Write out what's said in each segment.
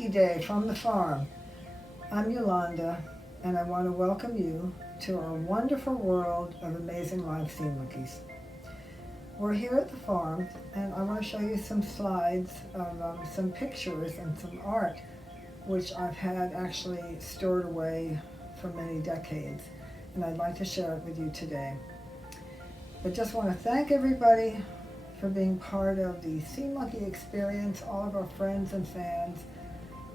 Monkey Day from the farm. I'm Yolanda, and I want to welcome you to our wonderful world of amazing live sea monkeys. We're here at the farm, and I want to show you some slides of some pictures and some art which I've had actually stored away for many decades, and I'd like to share it with you today. But just want to thank everybody for being part of the Sea Monkey experience, all of our friends and fans,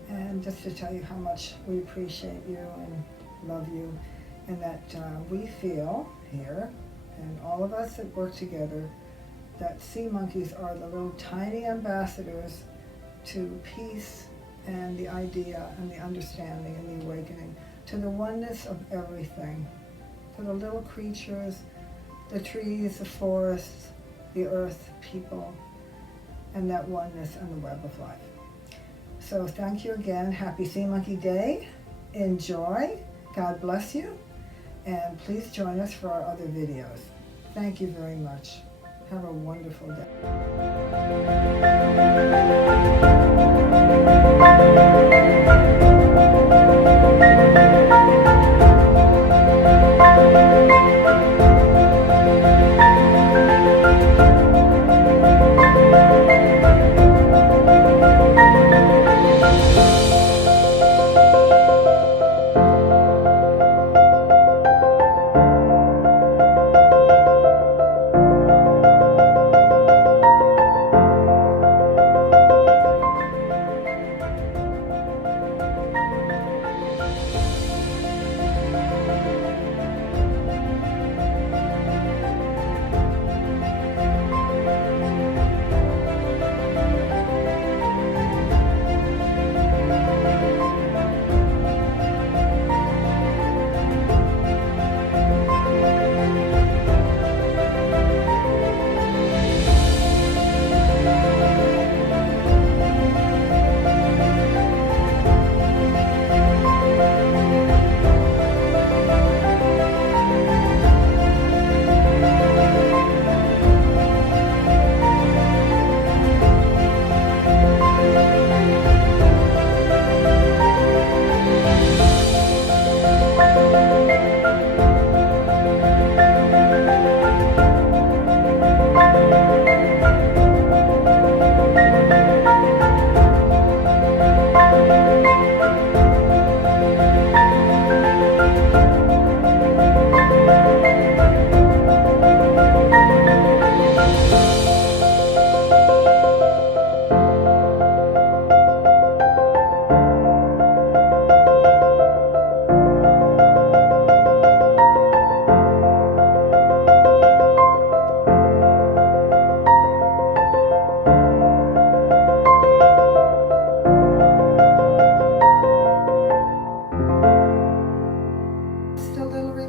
and just to tell you how much we appreciate you and love you, and that we feel here, and all of us that work together, that sea monkeys are the little tiny ambassadors to peace and the idea and the understanding and the awakening to the oneness of everything, to the little creatures, the trees, the forests, the earth, people, and that oneness and the web of life. So thank you again. Happy Sea Monkey Day. Enjoy. God bless you. And please join us for our other videos. Thank you very much. Have a wonderful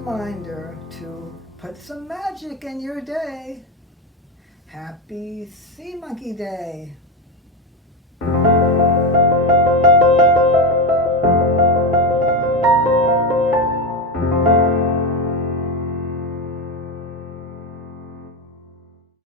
reminder to put some magic in your day. Happy Sea Monkey Day.